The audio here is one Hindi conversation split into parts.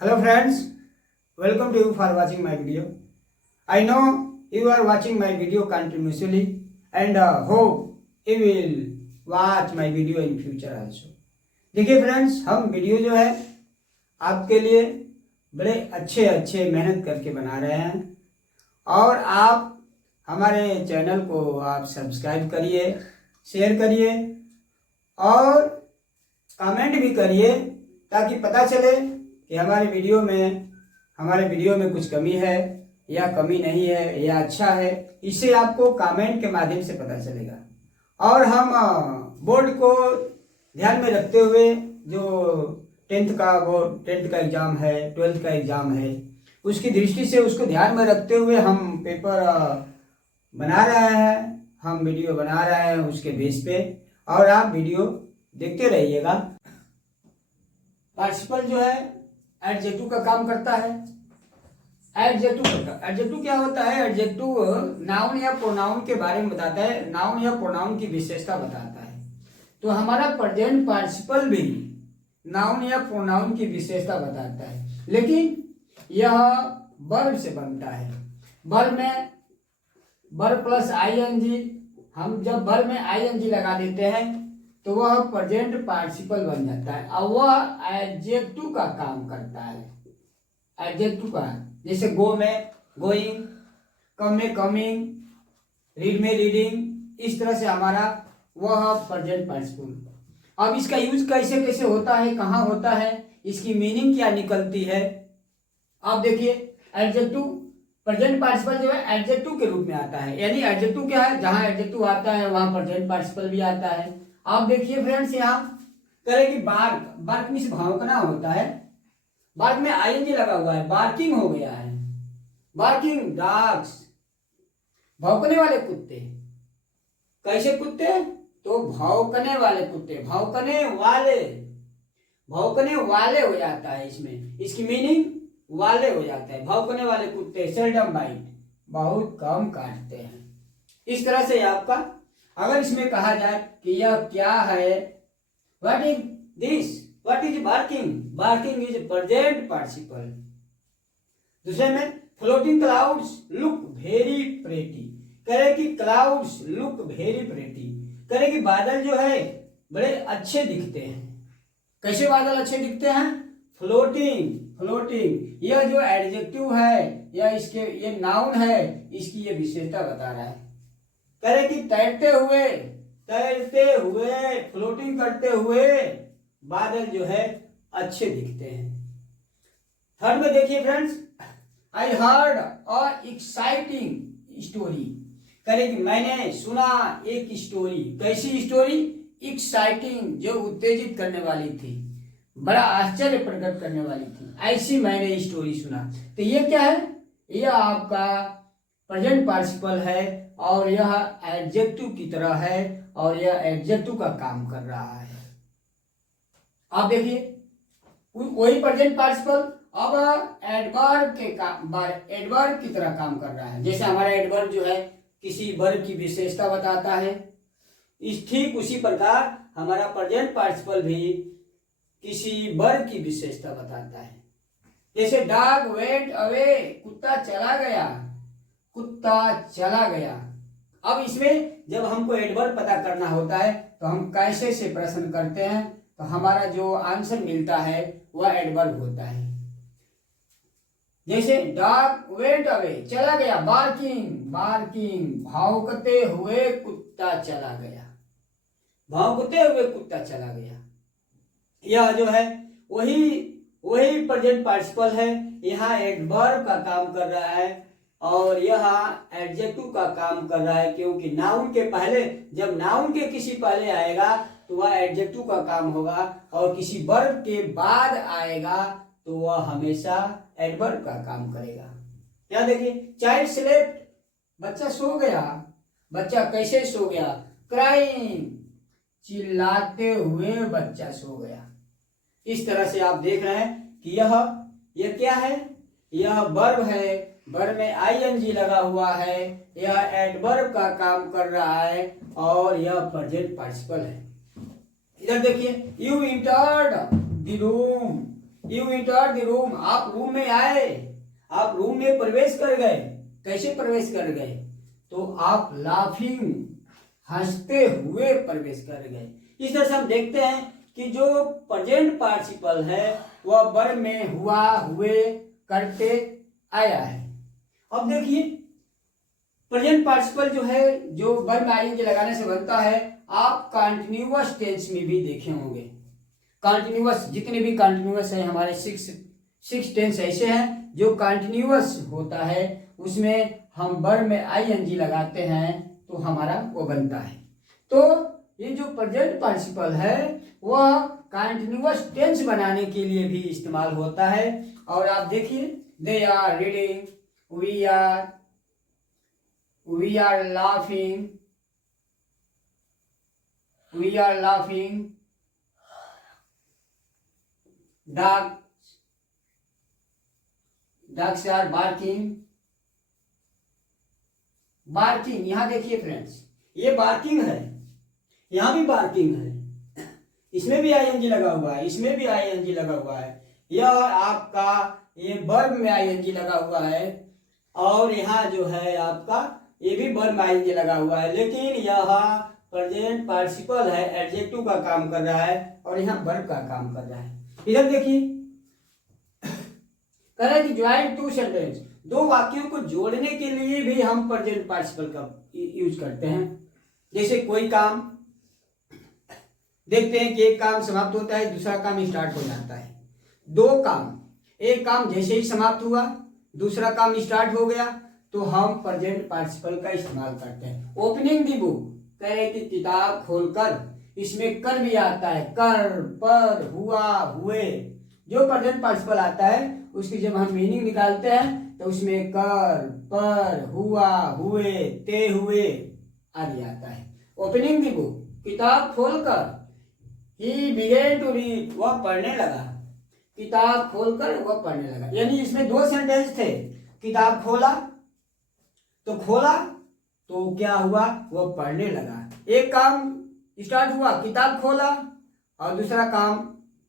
Hello friends, welcome to you for watching my video. I know you are watching my video continuously and hope you will watch my video in future also. देखिए फ्रेंड्स, हम वीडियो जो है आपके लिए बड़े अच्छे मेहनत करके बना रहे हैं और आप हमारे चैनल को आप सब्सक्राइब करिए, शेयर करिए और कमेंट भी करिए ताकि पता चले कि हमारे वीडियो में कुछ कमी है या कमी नहीं है या अच्छा है। इससे आपको कमेंट के माध्यम से पता चलेगा और हम बोर्ड को ध्यान में रखते हुए जो टेंथ का एग्ज़ाम है, 12th का एग्ज़ाम है, उसकी दृष्टि से उसको ध्यान में रखते हुए हम पेपर बना रहे हैं, हम वीडियो बना रहे हैं उसके बेस पे और आप वीडियो देखते रहिएगा। पार्टिसिपल जो है एडजेक्टिव का काम करता है। एडजेक्टिव क्या होता है? एडजेक्टिव नाउन या प्रोनाउन के बारे में बताता है, नाउन या प्रोनाउन की विशेषता बताता है। तो हमारा प्रेजेंट पार्टिसिपल भी नाउन या प्रोनाउन की विशेषता बताता है, लेकिन यह वर्ब से बनता है। वर्ब प्लस आईएनजी, हम जब वर्ब में आईएनजी लगा देते हैं तो वह प्रेजेंट पार्टिसिपल बन जाता है और वह एडजेक्टिव का काम करता है। एडजेक्टिव का, जैसे गो में गोइंग, कम में कमिंग, रीड में रीडिंग, इस तरह से हमारा वह प्रेजेंट पार्टिसिपल। अब इसका यूज कैसे कैसे होता है, कहाँ होता है, इसकी मीनिंग क्या निकलती है, आप देखिए। एडजेक्टिव, प्रेजेंट पार्टिसिपल जो है एडजेक्टिव के रूप में आता है, यानी एडजेक्टिव क्या है, जहां एडजेक्टिव आता है वहां प्रेजेंट पार्टिसिपल भी आता है। आप देखिए फ्रेंड्स, यहाँ करेगी बार्क मीन्स भौंकना होता है, बार्क में आईएनजी लगा हुआ है, बार्किंग हो गया है, बार्किंग डॉग्स, भौंकने वाले कुत्ते। कैसे कुत्ते? तो भौंकने वाले कुत्ते, भौंकने वाले हो जाता है इसमें, इसकी मीनिंग वाले हो जाता है। भौंकने वाले कुत्ते, सेल्डम बाइट, बहुत कम काटते हैं। इस तरह से आपका, अगर इसमें कहा जाए कि यह क्या है, what is this, what is barking, barking is present participle. दूसरे में floating clouds look very pretty, कहे कि क्लाउड्स लुक वेरी प्रेटी, कहे कि बादल जो है बड़े अच्छे दिखते हैं। कैसे बादल अच्छे दिखते हैं? फ्लोटिंग, यह जो एडजेक्टिव है या इसके ये नाउन है, इसकी ये विशेषता बता रहा है। करे कि तैरते हुए, फ्लोटिंग करते हुए बादल जो है अच्छे दिखते हैं। थर्ड में देखिए friends, I heard a exciting story, करे कि मैंने सुना एक स्टोरी। कैसी स्टोरी? एक्साइटिंग, जो उत्तेजित करने वाली थी, बड़ा आश्चर्य प्रकट करने वाली थी, ऐसी मैंने स्टोरी सुना। तो ये क्या है? यह आपका प्रेजेंट पार्टिसिपल है और यह एडजेक्टिव की तरह है और यह एडजेक्टिव का काम कर रहा है। आप देखिए, वही प्रेजेंट पार्टिसिपल अब एडवर्ब की तरह काम कर रहा है। जैसे हमारा एडवर्ब जो है किसी वर्ब की विशेषता बताता है, इस ठीक उसी प्रकार हमारा प्रेजेंट पार्टिसिपल भी किसी वर्ब की विशेषता बताता है। जैसे डॉग वेंट अवे, कुत्ता चला गया। अब इसमें जब हमको एडवर्ब पता करना होता है तो हम कैसे से प्रश्न करते हैं, तो हमारा जो आंसर मिलता है वह एडवर्ब होता है। जैसे डॉग वेंट अवे, चला गया, बार्किंग, भौंकते हुए कुत्ता चला गया। यह जो है वही प्रेजेंट पार्टिसिपल है, यहाँ एडवर्ब का काम कर रहा है और यह एडजेक्टिव का काम कर रहा है, क्योंकि नाउन के पहले, जब नाउन के किसी पहले आएगा तो वह एडजेक्टिव का काम होगा और किसी वर्ब के बाद आएगा तो वह हमेशा एडवर्ब का काम करेगा। यहाँ देखिए, चाइल्ड स्लेप्ट, बच्चा सो गया। बच्चा कैसे सो गया? क्राइंग, चिल्लाते हुए बच्चा सो गया। इस तरह से आप देख रहे हैं कि यह क्या है? यह वर्ब है, वर्ब में आईएनजी लगा हुआ है, यह एडवर्ब का काम कर रहा है और यह प्रेजेंट पार्टिसिपल है। इधर देखिए, you entered the room, you enter the room, आप रूम में आए, आप रूम में प्रवेश कर गए। कैसे प्रवेश कर गए? तो आप लाफिंग, हंसते हुए प्रवेश कर गए। इस तरह से हम देखते हैं कि जो प्रेजेंट पार्टिसिपल है वह वर्ब में हुआ, हुए, करते आया है। अब देखिए प्रेजेंट पार्टिसिपल जो है, जो वर्ब में आईएनजी लगाने से बनता है, आप कंटिन्यूअस टेंस में भी देखे होंगे। कंटिन्यूअस, जितने भी कंटिन्यूअस है हमारे सिक्स टेंस ऐसे हैं जो कंटिन्यूअस होता है, उसमें हम वर्ब में आईएनजी लगाते हैं तो हमारा वो बनता है। तो ये जो प्रेजेंट पार्टिसिपल है वह कंटिन्यूअस टेंस बनाने के लिए भी इस्तेमाल होता है। और आप देखिए, they are reading, we are laughing, ducks are barking, यहाँ देखिए फ्रेंड्स, ये बार्किंग है, यहाँ भी बार्किंग है, इसमें भी आईएनजी लगा हुआ है, इसमें भी आईएनजी लगा हुआ है, यह आपका ये वर्ब में आईएनजी लगा हुआ है, और यहाँ जो है आपका ये भी वर्ब में आईएनजी लगा हुआ है, लेकिन यहाँ प्रेजेंट पार्टिसिपल है, एडजेक्टिव का काम कर रहा है और यहाँ वर्ब का काम कर रहा है। इधर देखिए कह रहा है कि ज्वाइन टू सेंटेंस, दो वाक्यों को जोड़ने के लिए भी हम प्रेजेंट पार्टिसिपल का यूज करते हैं। जैसे कोई काम देखते हैं कि एक काम समाप्त होता है, दूसरा काम स्टार्ट हो जाता है। दो काम, एक काम जैसे ही समाप्त हुआ दूसरा काम स्टार्ट हो गया तो हम प्रेजेंट पार्टिसिपल का इस्तेमाल करते हैं। ओपनिंग दी बुक, कह रहे कि किताब खोलकर, इसमें कर भी आता है, कर, पर, हुआ, हुए। जो प्रेजेंट पार्टिसिपल आता है उसकी जब हम मीनिंग निकालते हैं तो उसमें कर, पर, हुआ, हुए, ते हुए आदि आता है। ओपनिंग दी बुक, किताब खोलकर, ही बिगेन टू रीड, वह पढ़ने लगा, किताब खोलकर वह पढ़ने लगा। यानी इसमें दो सेंटेंस थे, किताब खोला तो क्या हुआ, वह पढ़ने लगा। एक काम स्टार्ट हुआ, किताब खोला, और दूसरा काम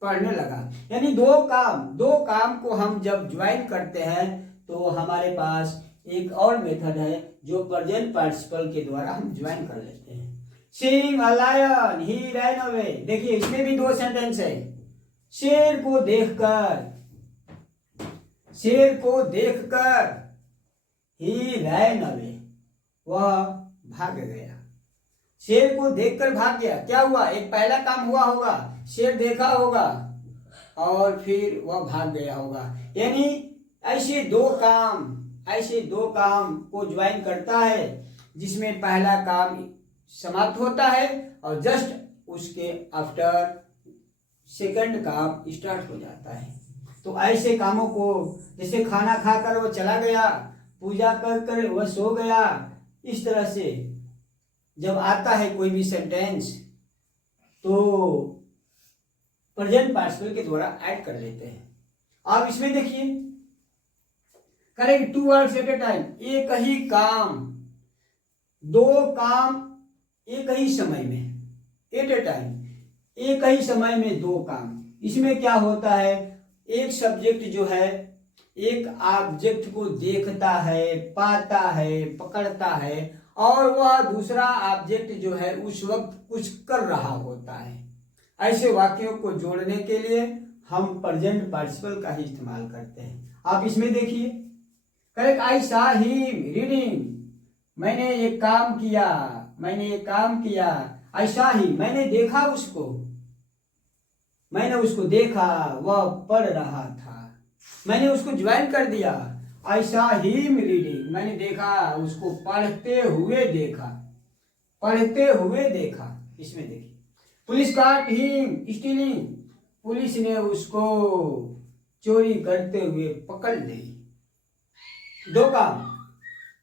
पढ़ने लगा। यानी दो काम को हम जब ज्वाइन करते हैं तो हमारे पास एक और मेथड है जो प्रेजेंट पार्टिसिपल के द्वारा हम ज्वाइन कर लेते हैं। Seeing a lion, he ran away, देखिए इसमें भी दो सेंटेंस है। शेर को देखकर ही रैन अवे, वह भाग गया। शेर को देखकर भाग गया, क्या हुआ, एक पहला काम हुआ होगा, शेर देखा होगा और फिर वह भाग गया होगा। यानी ऐसे दो काम को ज्वाइन करता है जिसमें पहला काम समाप्त होता है और जस्ट उसके आफ्टर सेकंड काम स्टार्ट हो जाता है। तो ऐसे कामों को, जैसे खाना खाकर वो चला गया, पूजा कर वह सो गया, इस तरह से जब आता है कोई भी सेंटेंस तो प्रेजेंट पार्टिसिपल के द्वारा ऐड कर लेते हैं। अब इसमें देखिए करेक्ट, 2 वर्ड्स एट ए टाइम, एक ही काम, दो काम एक ही समय में, एट ए टाइम, एक ही समय में दो काम। इसमें क्या होता है, एक सब्जेक्ट जो है एक ऑब्जेक्ट को देखता है, पाता है, पकड़ता है, और वह दूसरा ऑब्जेक्ट जो है उस वक्त कुछ कर रहा होता है। ऐसे वाक्यों को जोड़ने के लिए हम प्रेजेंट पार्टिसिपल का ही इस्तेमाल करते हैं। आप इसमें देखिए, करेक्ट, आई सा हिम रीडिंग, मैंने ये काम किया, आई सा हिम, मैंने उसको देखा, वह पढ़ रहा था, मैंने उसको ज्वाइन कर दिया, आई सा हिम रीडिंग, मैंने देखा उसको पढ़ते हुए देखा। इसमें देखिए, पुलिस काट हिम स्टीलिंग, पुलिस ने उसको चोरी करते हुए पकड़ ली। दो काम,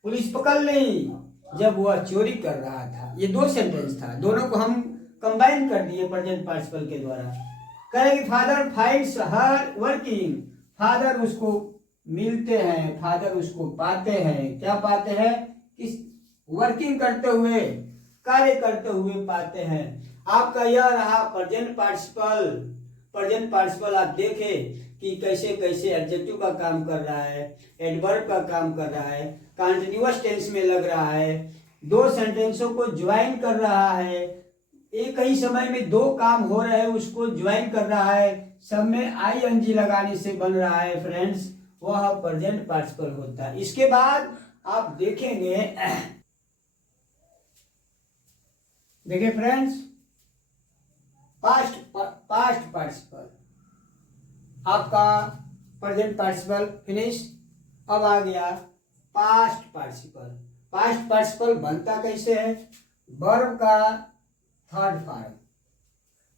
पुलिस पकड़ ली जब वह चोरी कर रहा था। ये दो सेंटेंस था, दोनों को हम कंबाइन कर दिए प्रेजेंट पार्टिसिपल के द्वारा। कहेंगे फादर फाइंड्स हर वर्किंग, फादर उसको मिलते हैं, फादर उसको पाते हैं, क्या पाते हैं, किस वर्किंग करते हुए, कार्य करते हुए पाते हैं। आपका यह रहा प्रेजेंट पार्टिसिपल। प्रेजेंट पार्टिसिपल आप देखें कि कैसे कैसे एडजेक्टिव का काम कर रहा है, एडवर्ब का काम कर रहा है, कंटिन्यूअस टेंस में लग रहा है, दो सेंटेंसों को ज्वाइन कर रहा है, एक ही समय में दो काम हो रहे हैं उसको ज्वाइन कर रहा है, सब में आईएनजी लगाने से बन रहा है फ्रेंड्स, वह प्रेजेंट पार्टिसिपल होता है। इसके बाद आप देखेंगे, देखिए फ्रेंड्स, पास्ट पार्टिसिपल आपका प्रेजेंट पार्टिसिपल फिनिश। अब आ गया पास्ट पार्टिसिपल। पास्ट पार्टिसिपल बनता कैसे है? वर्ब का थर्ड फॉर्म,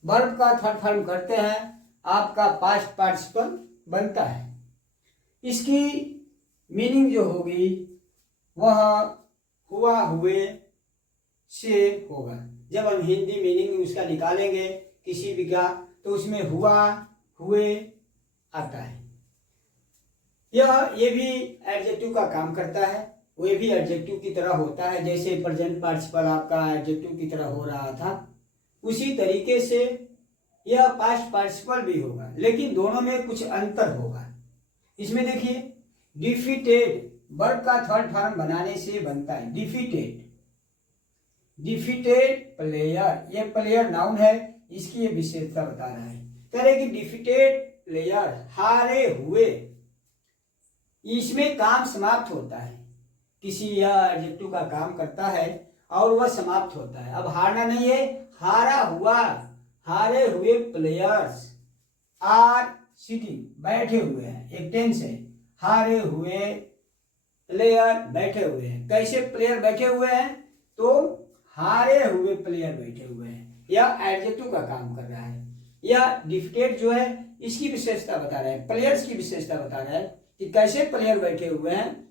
वर्ब का थर्ड फॉर्म करते हैं आपका पास्ट पार्टिसिपल बनता है। इसकी मीनिंग जो होगी वह हुआ हुए से होगा। जब हम हिंदी मीनिंग उसका निकालेंगे किसी भी का, तो उसमें हुआ हुए आता है। ये भी एडजेक्टिव का काम करता है, वो भी एडजेक्टिव की तरह होता है। जैसे प्रेजेंट पार्टिसिपल आपका एडजेक्टिव की तरह हो रहा था, उसी तरीके से यह पास्ट पार्टिसिपल भी होगा, लेकिन दोनों में कुछ अंतर होगा। इसमें देखिए, डिफीटेड वर्ब का थर्ड फॉर्म बनाने से बनता है डिफीटेड। डिफीटेड प्लेयर, ये प्लेयर नाउन है, इसकी ये विशेषता बता रहा है। कह रहे कि डिफीटेड प्लेयर, हारे हुए, इसमें काम समाप्त होता है। किसी यह एडजेक्टिव का काम करता है और वह समाप्त होता है। अब हारना नहीं है, हारा हुआ, हारे हुए प्लेयर्स आर सिटिंग, बैठे हुए हैं, एक टेंस है, हारे हुए प्लेयर बैठे हुए हैं। कैसे प्लेयर बैठे हुए हैं? तो हारे हुए प्लेयर बैठे हुए हैं, यह एडजेक्टिव का काम कर रहा है। यह डिफिटेड जो है इसकी विशेषता बता रहा है, प्लेयर्स की विशेषता बता रहा है कि कैसे प्लेयर बैठे हुए हैं,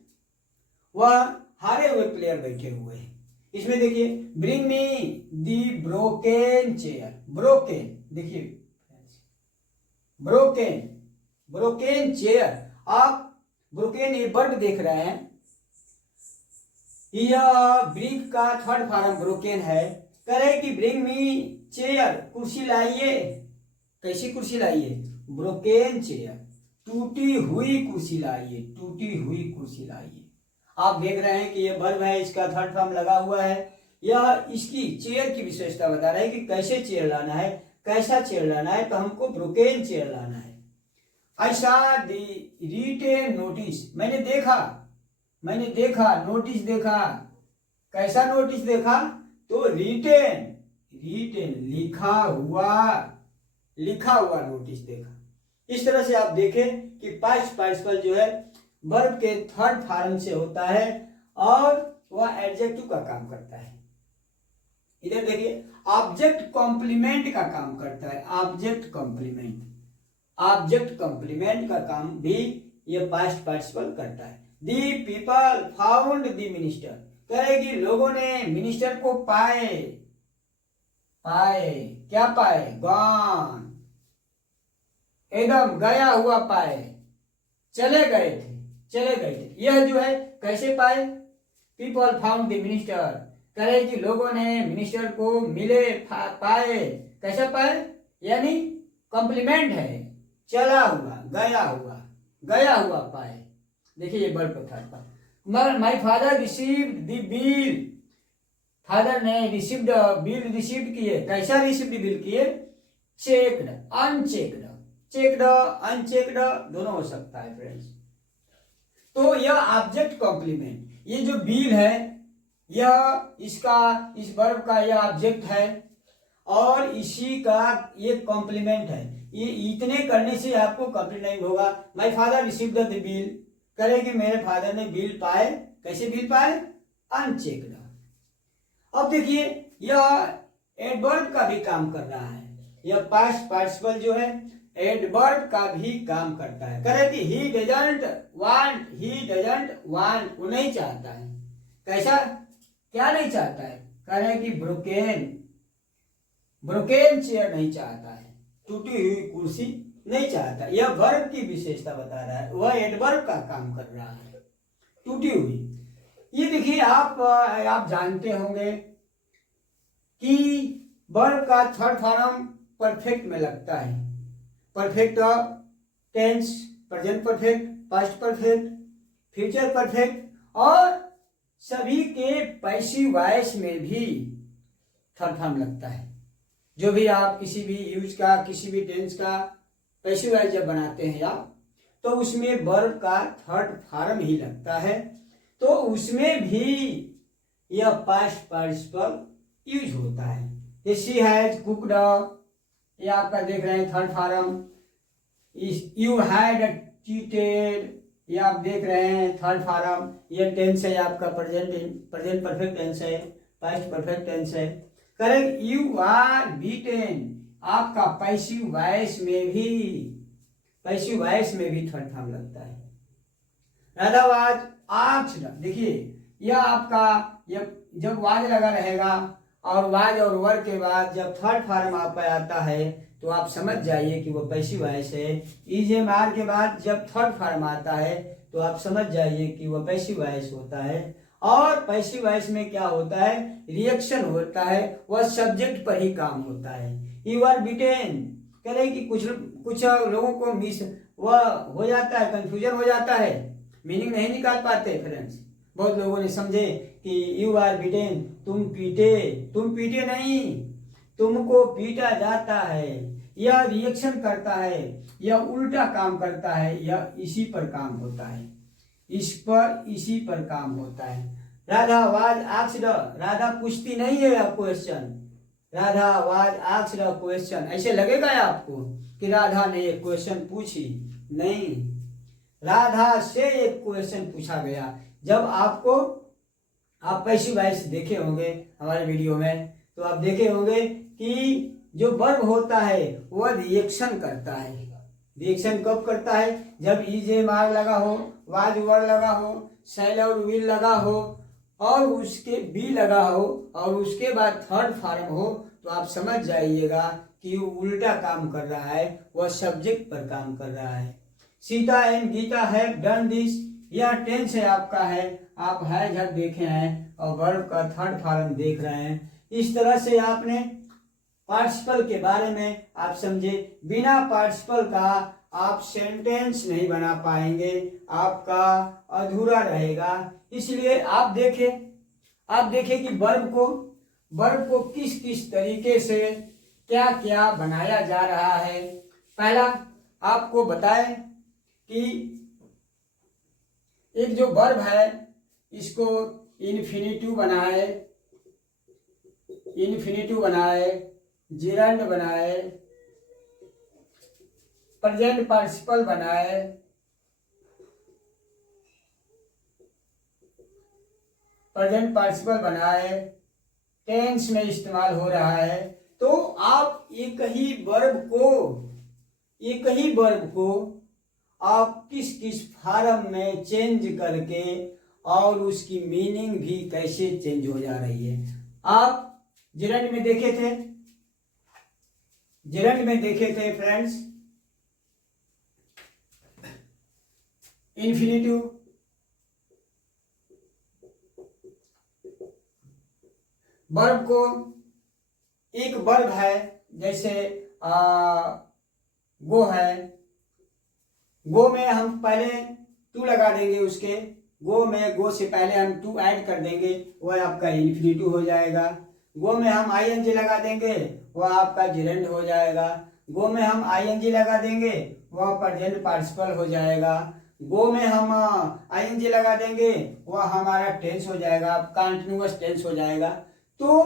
वह हारे हुए प्लेयर बैठे हुए हैं। इसमें देखिए, ब्रिंग मी दी ब्रोकन चेयर, ब्रोकन, देखिए ब्रोकन, ब्रोकन चेयर। आप ब्रोकन ये वर्ड देख रहे हैं, यह ब्रिंग का थर्ड फॉर्म ब्रोकन है। कह रहे कि ब्रिंग मी चेयर, कुर्सी लाइए। कैसी कुर्सी लाइए? ब्रोकन चेयर, टूटी हुई कुर्सी लाइए, टूटी हुई कुर्सी लाइए। आप देख रहे हैं कि यह वर्ब है, इसका थर्ड फॉर्म लगा हुआ है। यह इसकी चेयर की विशेषता बता रहा है कि कैसे चेयर लाना है, कैसा चेयर लाना है, तो हमको ब्रोकन चेयर लाना है। I saw the written notice, मैंने देखा, नोटिस देखा। कैसा नोटिस देखा? तो रिटेन, लिखा हुआ नोटिस देखा। इस तरह से आप देखें कि पास्ट पार्टिसिपल जो है वर्ब के थर्ड फॉर्म से होता है और वह एडजेक्टिव का काम करता है। इधर देखिए, ऑब्जेक्ट कॉम्प्लीमेंट का काम करता है, ऑब्जेक्ट कॉम्प्लीमेंट का काम भी यह पास्ट पार्टिसिपल करता है। The people found the minister, कहेगी लोगों ने मिनिस्टर को पाए, क्या पाए? गॉन, एकदम गया हुआ पाए, चले गए थे। यह जो है कैसे पाए? पीपल फाउंड द मिनिस्टर, कहे कि लोगों ने मिनिस्टर को मिले, पाए। कैसे पाए? यानी कॉम्प्लीमेंट है, चला हुआ, गया हुआ पाए। देखिए ये वर्ब का था। My father received the bill, father ने रिसीव्ड बिल रिसीव्ड किए। कैसा रिसीव्ड बिल किए? चेक्ड, अनचेक्ड दोनों हो सकता है फ्रेंड्स। तो यह ऑब्जेक्ट कॉम्प्लीमेंट, ये जो बिल है यह इस वर्ब का यह ऑब्जेक्ट है और इसी का ये कॉम्प्लीमेंट है। ये इतने करने से आपको कंप्लीट नहीं होगा। My father received the bill, करे कि मेरे फादर ने बिल पाए। कैसे बिल पाए? अनचेक्ड। अब देखिए, यह एडवर्ब का भी काम कर रहा है। यह पास्ट पार्टिसिपल जो है एडवर्ब का भी काम करता है। करे कि ही डजंट वांट, वो नहीं चाहता है। कैसा, क्या नहीं चाहता है? करे कि ब्रोकन चेयर नहीं चाहता है, टूटी हुई कुर्सी नहीं चाहता। यह वर्ब की विशेषता बता रहा है, वह एडवर्ब का काम कर रहा है, टूटी हुई। ये देखिए, आप जानते होंगे कि वर्ब का थर्ड फॉर्म परफेक्ट में लगता है। Perfect tense, present perfect, past perfect, future perfect और सभी के पैसिव वॉइस में भी थर्ड फॉर्म लगता है। जो भी आप किसी भी यूज का, किसी भी टेंस का पैसिव वॉइस जब बनाते हैं आप, तो उसमें वर्ब का थर्ड फॉर्म ही लगता है, तो उसमें भी यह पास्ट पार्टिसिपल यूज होता है। ये शी हैज कुक्ड, ये आपका देख रहे हैं third form. You had cheated, ये आप देख रहे हैं थर्ड फॉर्म। ये टेंस है आपका प्रेजेंट परफेक्ट टेंस है, पास्ट परफेक्ट टेंस है। करेक्ट, यू आर बीटेन, आपका पैसिव वॉइस में भी थर्ड फॉर्म लगता है। राधा वाज आस्क्ड, देखिए यह आपका जब वाज लगा रहेगा और वाज और वर के बाद जब थर्ड फॉर्म आप पे आता है तो आप समझ जाइए कि वो पैसिव वॉइस है। ईजेएमआर के बाद जब थर्ड फॉर्म आता है तो आप समझ जाइए कि वो पैसिव वॉइस होता है। और पैसिव वॉइस में क्या होता है, रिएक्शन होता है, वह सब्जेक्ट पर ही काम होता है। यू आर बीटेन, कह रहे कि कुछ लोगों को मिस वह हो जाता है, कंफ्यूजन हो जाता है, मीनिंग नहीं निकाल पाते फ्रेंड्स। बहुत लोगों ने समझे कि यू आर बीटेन, तुम पीटे नहीं, तुमको पीटा जाता है। यह रिएक्शन करता है, यह उल्टा काम करता है, यह इसी पर काम होता है, इसी पर काम होता है। राधा वाज आस्क्ड, राधा पूछती नहीं है आप question, Radha was asked a question. ऐसे लगेगा आपको कि राधा ने एक क्वेश्चन पूछी, नहीं, राधा से एक क्वेश्चन पूछा गया। जब आप पैसिव वॉइस देखे होंगे हमारे वीडियो में, तो आप देखे होंगे कि जो वर्ब होता है वह रिएक्शन करता है। रिएक्शन कब करता है, जब ईजेएमआर लगा हो, वाज वर लगा हो, शैल और विल लगा हो और उसके बी लगा हो और उसके बाद थर्ड फॉर्म हो, तो आप समझ जाइएगा कि वो उल्टा काम कर रहा है, वह सब्जेक्ट पर काम कर रहा है। Sita and Gita have done this, यह टेंस है आपका है, आप हैज हैव देखे हैं और वर्ब का थर्ड फॉर्म देख रहे हैं। इस तरह से आपने पार्टिसिपल के बारे में आप समझे। बिना पार्टिसिपल का आप सेंटेंस नहीं बना पाएंगे, आपका अधूरा रहेगा। इसलिए आप देखें कि वर्ब को किस किस तरीके से क्या क्या बनाया जा रहा है। पहला आपको बताएं कि एक जो वर्ब है इसको इन्फिनेटिव बनाए, जिरंड बनाए, प्रेजेंट पार्टिसिपल बनाए, टेंस में इस्तेमाल हो रहा है। तो आप एक ही वर्ब को आप किस किस फॉर्म में चेंज करके और उसकी मीनिंग भी कैसे चेंज हो जा रही है। आप जिरंड में देखे थे फ्रेंड्स, इन्फिनेटिव, वर्ब को एक वर्ब है, जैसे गो है, गो में हम पहले टू लगा देंगे, उसके गो से पहले हम टू ऐड कर देंगे, वह आपका इन्फिनेटिव हो जाएगा। गो में हम आईएनजी लगा देंगे, वह आपका जिरंड हो जाएगा। गो में हम आईएनजी लगा देंगे, वह प्रेजेंट पार्टिसिपल हो जाएगा। गो में हम आईएनजी लगा देंगे, वह हमारा टेंस हो जाएगा, कंटिन्यूअस टेंस हो जाएगा। तो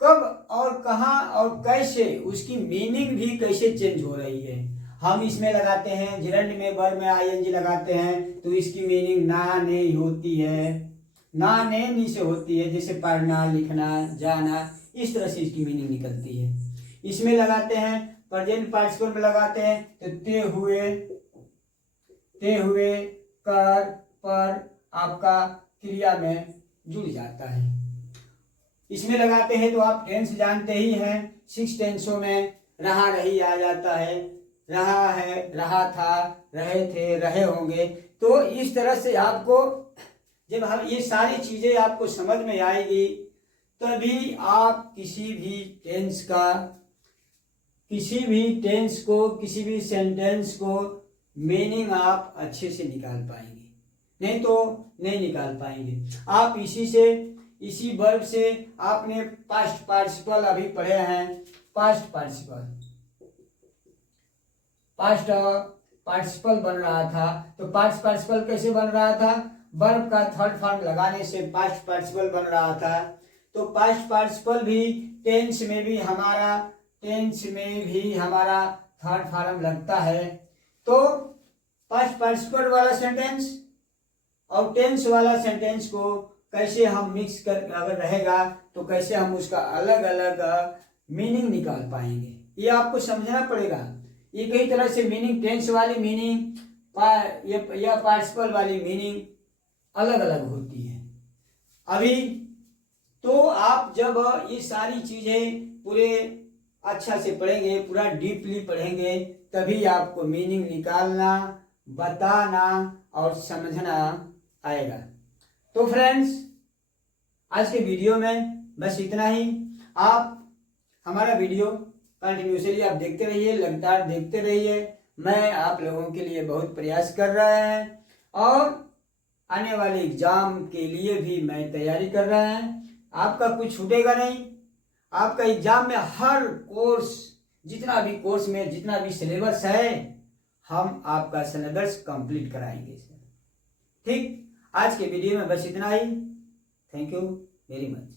कब और कहाँ और कैसे उसकी मीनिंग भी कैसे चेंज हो रही है। हम इसमें लगाते हैं, जिरंड में वर्ब में आईएनजी लगाते हैं तो इसकी मीनिंग ना ने होती है, ना ने नी से होती है, जैसे पढ़ना, लिखना, जाना, इस तरह से इसकी मीनिंग निकलती है। इसमें लगाते हैं, प्रेजेंट पार्टिसिपल में लगाते हैं तो ते हुए, कर, पर आपका क्रिया में जुड़ जाता है। इसमें लगाते हैं तो आप टेंस जानते ही हैं, 6 टेंसों में रहा, रही आ जाता है, रहा है, रहा था, रहे थे, रहे होंगे। तो इस तरह से आपको जब हम ये सारी चीजें आपको समझ में आएगी, तभी आप किसी भी किसी भी टेंस को, किसी भी सेंटेंस को मीनिंग आप अच्छे से निकाल पाएंगे, नहीं तो नहीं निकाल पाएंगे। आप इसी वर्ब से आपने पास्ट पार्टिसिपल अभी पढ़े हैं। पास्ट पार्टिसिपल बन रहा था, तो पास्ट पार्टिसिपल कैसे बन रहा था? वर्ब का थर्ड फॉर्म लगाने से पास्ट पार्टिसिपल बन रहा था। तो पास्ट पार्टिसिपल भी टेंस में भी हमारा थर्ड फॉर्म लगता है। तो पास्ट पार्टिसिपल वाला सेंटेंस और टेंस वाला सेंटेंस को कैसे हम मिक्स कर, अगर रहेगा तो कैसे हम उसका अलग अलग मीनिंग निकाल पाएंगे, ये आपको समझना पड़ेगा। ये कई तरह से मीनिंग, टेंस वाली मीनिंग या पार्टिसिपल वाली मीनिंग अलग अलग होती है। अभी तो आप जब ये सारी चीजें पूरे अच्छा से पढ़ेंगे, पूरा डीपली पढ़ेंगे, तभी आपको मीनिंग निकालना, बताना और समझना आएगा। तो फ्रेंड्स, आज के वीडियो में बस इतना ही। आप हमारा वीडियो कंटिन्यूसली आप देखते रहिए, लगातार देखते रहिए। मैं आप लोगों के लिए बहुत प्रयास कर रहा है और आने वाले एग्जाम के लिए भी मैं तैयारी कर रहा है। आपका कुछ छूटेगा नहीं। आपका एग्जाम में हर कोर्स, जितना भी सिलेबस है, हम आपका सिलेबस कंप्लीट कराएंगे। ठीक, आज के वीडियो में बस इतना ही। Thank you very much.